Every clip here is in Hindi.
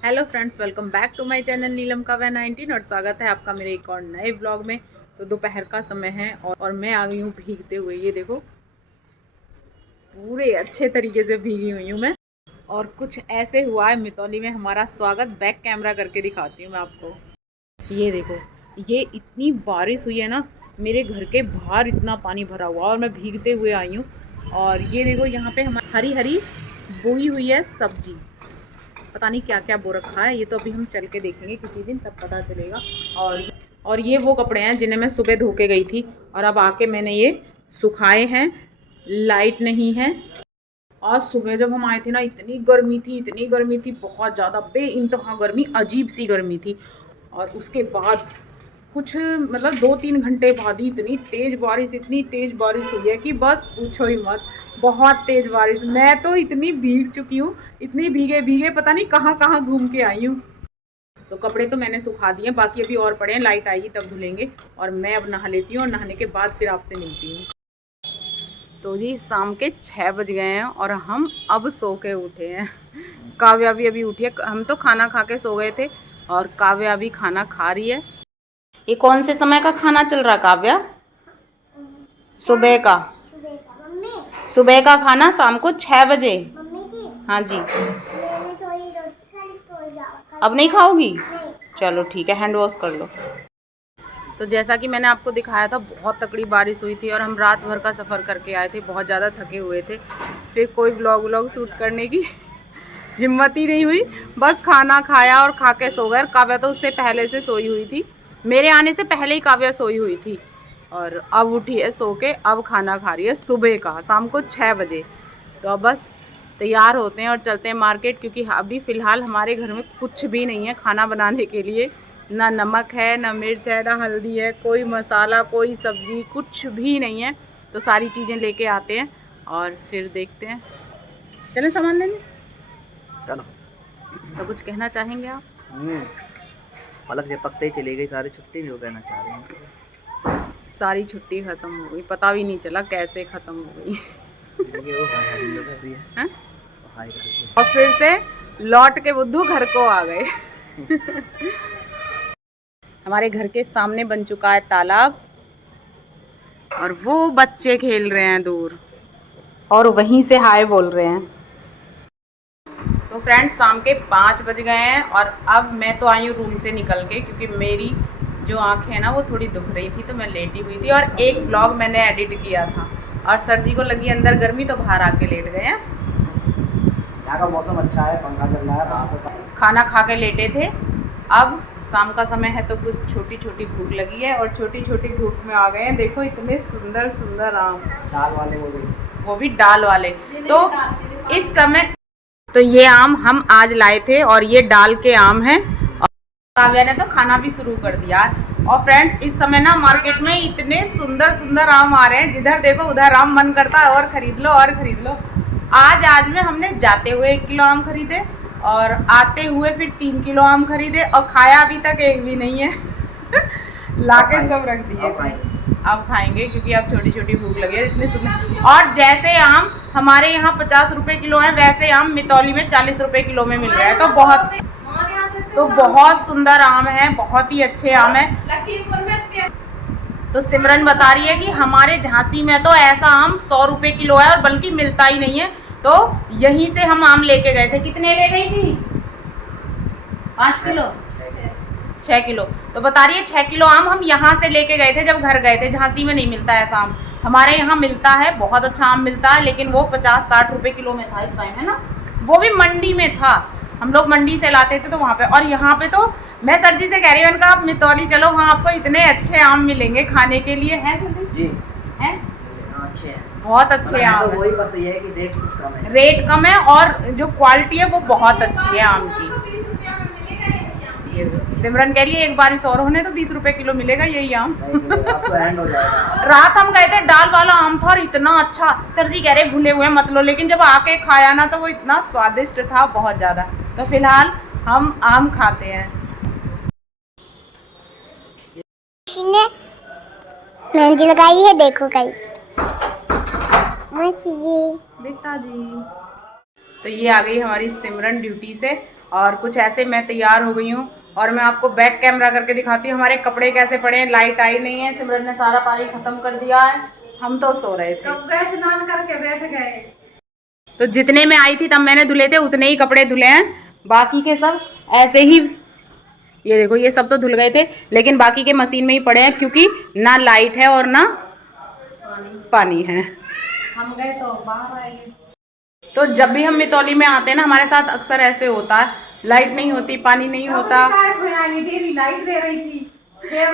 Hello friends, welcome back to my channel Neelam Kavya 19 और स्वागत है आपका मेरे एक और नए व्लॉग में। तो दोपहर का समय है और मैं आ गई हूँ भीगते हुए। ये देखो, पूरे अच्छे तरीके से भीगी हुई हूँ मैं। और कुछ ऐसे हुआ है मितौली में हमारा स्वागत, बैक कैमरा करके दिखाती हूँ मैं आपको। ये देखो, ये इतनी बारिश हुई है ना, मेरे घर के बाहर इतना पानी भरा हुआ और मैं भीगते हुए आई हूँ। और ये देखो, यहाँ पे हमारी हरी हरी बोई हुई है सब्जी। पता नहीं क्या क्या बो रखा है, ये तो अभी हम चल के देखेंगे किसी दिन, तब पता चलेगा। और ये वो कपड़े हैं जिन्हें मैं सुबह धो के गई थी और अब आके मैंने ये सुखाए हैं। लाइट नहीं है। आज सुबह जब हम आए थे ना, इतनी गर्मी थी, इतनी गर्मी थी, बहुत ज़्यादा बेइंतहा गर्मी, अजीब सी गर्मी थी। और उसके बाद कुछ मतलब 2-3 घंटे बाद ही इतनी तेज़ बारिश, इतनी तेज़ बारिश हुई है कि बस पूछो ही मत। बहुत तेज़ बारिश, मैं तो इतनी भीग चुकी हूँ, इतनी भीगे भीगे पता नहीं कहाँ कहाँ घूम के आई हूँ। तो कपड़े तो मैंने सुखा दिए, बाकी अभी और पड़े हैं, लाइट आएगी तब धुलेंगे। और मैं अब नहा लेती हूँ और नहाने के बाद फिर आपसे मिलती हूँ। तो जी शाम के 6 बज गए हैं और हम अब सो के उठे हैं। काव्या भी अभी उठी है, हम तो खाना खा के सो गए थे और काव्या अभी खाना खा रही है। ये कौन से समय का खाना चल रहा है काव्या? सुबह का। सुबह का खाना शाम को 6 बजे। हाँ जी। अब नहीं खाओगी? चलो ठीक है, हैंड वॉश कर लो। तो जैसा कि मैंने आपको दिखाया था, बहुत तकड़ी बारिश हुई थी और हम रात भर का सफ़र करके आए थे, बहुत ज़्यादा थके हुए थे। फिर कोई व्लॉग शूट करने की हिम्मत ही नहीं हुई। बस खाना खाया और खा के सो गए। काव्या तो उससे पहले से सोई हुई थी, मेरे आने से पहले ही काव्या सोई हुई थी। और अब उठी है सो के, अब खाना खा रही है सुबह का, शाम को 6 बजे। तो अब बस तैयार होते हैं और चलते हैं मार्केट, क्योंकि अभी फ़िलहाल हमारे घर में कुछ भी नहीं है खाना बनाने के लिए। ना नमक है, ना मिर्च है, ना हल्दी है, कोई मसाला, कोई सब्ज़ी, कुछ भी नहीं है। तो सारी चीज़ें लेके आते हैं और फिर देखते हैं। चलें सामान लेने? चलो। तो कुछ कहना चाहेंगे आप? पलक झपकते ही चली गई, सारी छुट्टी भी हो कहना चाह रही हूँ। सारी छुट्टी ख़त्म हो गई, पता भी नहीं चला कैसे ख़त्म हो गई। ये वो हाय हाय कर रही है। हैं? हाय कर रही और फिर से लौट के बुद्धू घर को आ गए। हमारे घर के सामने बन चुका है तालाब और वो बच्चे खेल रहे हैं दूर और वहीं से हाय बोल रहे हैं। तो फ्रेंड्स, शाम के 5 बज गए हैं और अब मैं तो आई हूँ रूम से निकल के, क्योंकि मेरी जो आँखें है ना वो थोड़ी दुख रही थी, तो मैं लेटी हुई थी और एक ब्लॉग मैंने एडिट किया था। और सर जी को लगी अंदर गर्मी तो बाहर आके लेट गए हैं। यहाँ का मौसम अच्छा है, पंखा चल रहा है बाहर से। खाना खा के लेटे थे। अब शाम का समय है तो कुछ छोटी छोटी भूख लगी है और छोटी छोटी भूख में आ गए हैं। देखो इतने सुंदर सुंदर आम, दाल वाले वो भी डाल वाले। तो इस समय तो ये आम हम आज लाए थे और ये डाल के आम हैं। और काव्या ने तो खाना भी शुरू कर दिया है। और फ्रेंड्स, इस समय ना मार्केट में इतने सुंदर सुंदर आम आ रहे हैं, जिधर देखो उधर आम, मन करता है और खरीद लो और खरीद लो। आज में हमने जाते हुए 1 किलो आम खरीदे और आते हुए फिर 3 किलो आम खरीदे और खाया अभी तक एक भी नहीं है। लाके सब रख दिए थे। अब खाएंगे क्योंकि अब छोटी छोटी भूख लगी है। इतने सुंदर, और जैसे आम हमारे यहाँ 50 रुपए किलो है, वैसे आम मितौली में 40 रुपए किलो में मिल रहा है। तो बहुत सुंदर आम है, बहुत ही अच्छे आम है। तो सिमरन बता रही है कि हमारे झांसी में तो ऐसा आम 100 रुपए किलो है और बल्कि मिलता ही नहीं है। तो यहीं से हम आम लेके गए थे। कितने ले गई थी? 5 किलो, 6 किलो। तो बता रही है 6 किलो आम हम यहाँ से लेके गए थे जब घर गए थे। झांसी में नहीं मिलता है ऐसा आम, हमारे यहाँ मिलता है, बहुत अच्छा आम मिलता है, लेकिन वो 50-60 रुपए किलो में था इस टाइम, है ना? वो भी मंडी में था, हम लोग मंडी से लाते थे तो वहाँ पे। और यहाँ पे तो मैं सर जी से कह रही हूँ, उनका आप मितौली चलो, वहाँ आपको इतने अच्छे आम मिलेंगे खाने के लिए, हैं सर जी? हैं? अच्छे हैं, बहुत अच्छे आम तो है। वही बस ये है कि रेट कुछ कम है। रेट कम है और जो क्वालिटी है वो बहुत अच्छी है आम की। सिमरन कह रही है एक बारिश और होने तो 20 रुपए किलो मिलेगा यही आम। अब तो एंड हो जाएगा। रात हम गए थे, डाल वाला आम था और इतना अच्छा, सर जी कह रहे भूले हुए मत लो, लेकिन जब आके खाया ना तो वो इतना स्वादिष्ट था, बहुत ज़्यादा। तो फिलहाल हम आम खाते हैं। ने मेहंदी लगाई है, देखो गाइस। मासी जी, बेटा जी। तो ये आ गई हमारी सिमरन ड्यूटी से और कुछ ऐसे मैं तैयार हो गई हूँ और मैं आपको बैक कैमरा करके दिखाती हूँ हमारे कपड़े कैसे पड़े हैं। लाइट आई नहीं है, सिमरन ने सारा पानी खत्म कर दिया है, हम तो सो रहे थे। कब गए स्नान करके बैठ गए। तो जितने में आई थी तब मैंने धुले थे उतने ही कपड़े धुले हैं, बाकी के सब ऐसे ही। ये देखो ये सब तो धुल गए थे लेकिन बाकी के मशीन में ही पड़े हैं क्योंकि ना लाइट है और ना पानी है। हम गए तो बाहर आएंगे। तो जब भी हम मितौली में आते हैं ना हमारे साथ अक्सर ऐसे होता है, लाइट नहीं होती, पानी नहीं होता। डेली लाइट दे रही थी।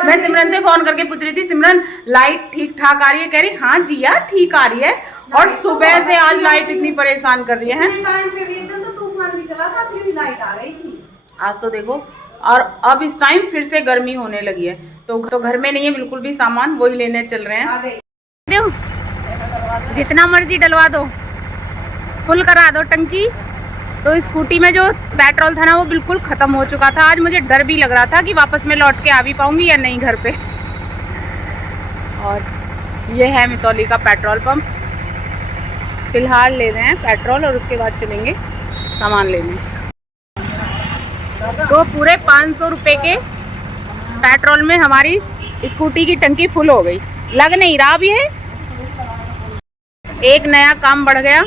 मैं सिमरन से फोन करके पूछ रही थी, सिमरन लाइट ठीक ठाक आ रही है? कह रही हाँ जिया ठीक आ रही है। और सुबह से आज लाइट इतनी परेशान कर रही है। टाइम पे भी एकदम तो तूफान भी चला था, फिर भी लाइट आ गई थी। आज तो देखो, और अब इस टाइम फिर से गर्मी होने लगी है। तो घर में नहीं है बिल्कुल भी सामान, वही लेने चल रहे हैं। आ गई। जितना मर्जी डलवा दो, फुल करा दो टंकी। तो स्कूटी में जो पेट्रोल था ना वो बिल्कुल ख़त्म हो चुका था। आज मुझे डर भी लग रहा था कि वापस में लौट के आ भी पाऊंगी या नहीं घर पे। और ये है मितौली का पेट्रोल पंप। फिलहाल ले रहे हैं पेट्रोल और उसके बाद चलेंगे सामान लेने। तो पूरे 500 रुपये के पेट्रोल में हमारी स्कूटी की टंकी फुल हो गई। लग नहीं रहा अभी है, एक नया काम बढ़ गया,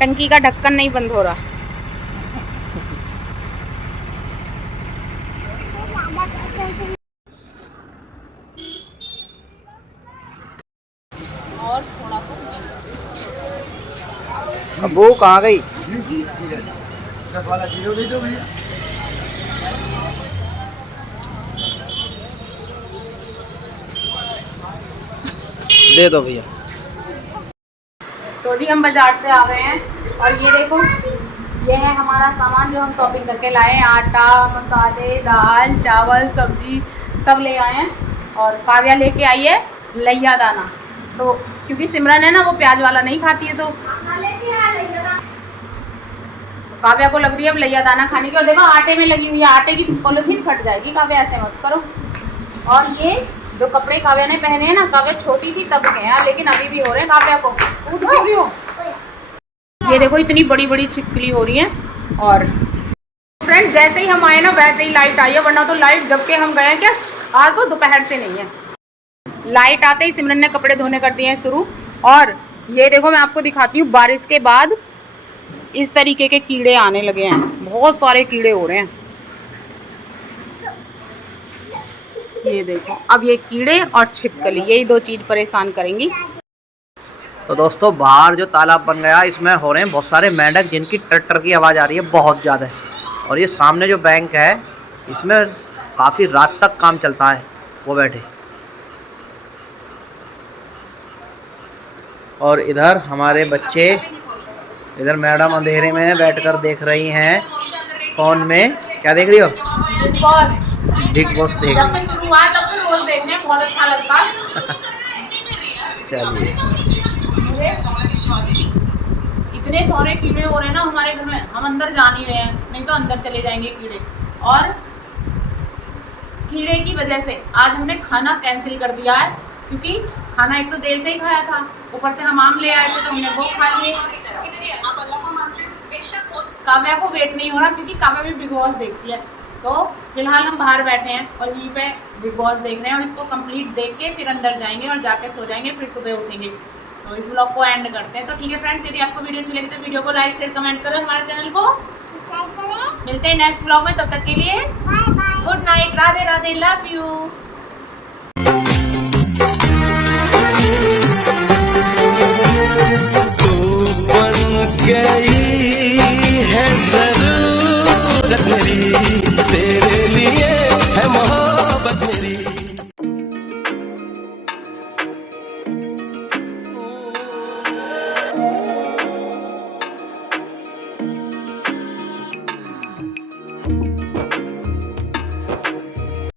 टंकी का ढक्कन नहीं बंद हो रहा। और थोड़ा सा अब वो कहाँ गई? दे दो भैया। तो जी हम बाजार से आ गए हैं और ये देखो ये है हमारा सामान जो हम शॉपिंग करके लाए हैं। आटा, मसाले, दाल, चावल, सब्जी सब ले आए हैं। और काव्या लेके आई है लैया दाना। तो क्योंकि सिमरन है ना वो प्याज वाला नहीं खाती है, तो काव्या को लग रही है अब लैया दाना खाने की। और देखो आटे में लगी हुई है, आटे की पॉलिथीन फट जाएगी। काव्या ऐसे मत करो। और ये जो कपड़े काव्या ने पहने हैं ना, काव्या छोटी थी तब के हैं लेकिन अभी भी हो रहे हैं काव्या को। भी हो। ये देखो इतनी बड़ी बड़ी छिपकली हो रही है। और फ्रेंड जैसे ही हम आए ना वैसे ही लाइट आई है, वरना तो लाइट जब के हम गए हैं क्या आज तो दोपहर से नहीं है। लाइट आते ही सिमरन ने कपड़े धोने कर दिए हैं शुरू। और ये देखो मैं आपको दिखाती हूँ, बारिश के बाद इस तरीके के कीड़े आने लगे हैं, बहुत सारे कीड़े हो रहे हैं। ये देखो अब ये कीड़े और छिपकली यही दो चीज परेशान करेंगी। तो दोस्तों बाहर जो तालाब बन गया इसमें हो रहे हैं बहुत सारे मेंढक जिनकी टर की आवाज़ आ रही है बहुत ज़्यादा। और ये सामने जो बैंक है इसमें काफ़ी रात तक काम चलता है, वो बैठे। और इधर हमारे बच्चे, इधर मैडम अंधेरे में बैठकर देख रही हैं फ़ोन में। क्या देख रही हो? बिग बॉस देख जब से शुरू हुआ है तब से रोज देखने बहुत अच्छा लगता है। चलिए इतने सारे कीड़े हो रहे हैं ना हमारे घर में, हम अंदर जा नहीं रहे हैं, नहीं तो अंदर चले जाएंगे कीड़े। और कीड़े की वजह से आज हमने खाना कैंसिल कर दिया है क्योंकि खाना एक तो देर से ही खाया था, ऊपर से हम आम ले आए थे तो हमने वो खा लिए। काव्या को वेट नहीं हो रहा क्योंकि काव्या भी बिग बॉस देखती है। तो फिलहाल हम बाहर बैठे हैं और यहीं पे बिग बॉस देख रहे हैं और इसको कंप्लीट देख के फिर अंदर जाएंगे और जाके सो जाएंगे, फिर सुबह उठेंगे। तो इस व्लॉग को एंड करते हैं। तो ठीक है फ्रेंड्स, यदि आपको वीडियो अच्छी लगी तो वीडियो को लाइक शेयर कमेंट करो, हमारे चैनल को मिलते हैं नेक्स्ट व्लॉग में। तब तक के लिए good night, Radhe Radhe, love you. गई है जरूरत मेरी, तेरे लिए है मोहब्बत।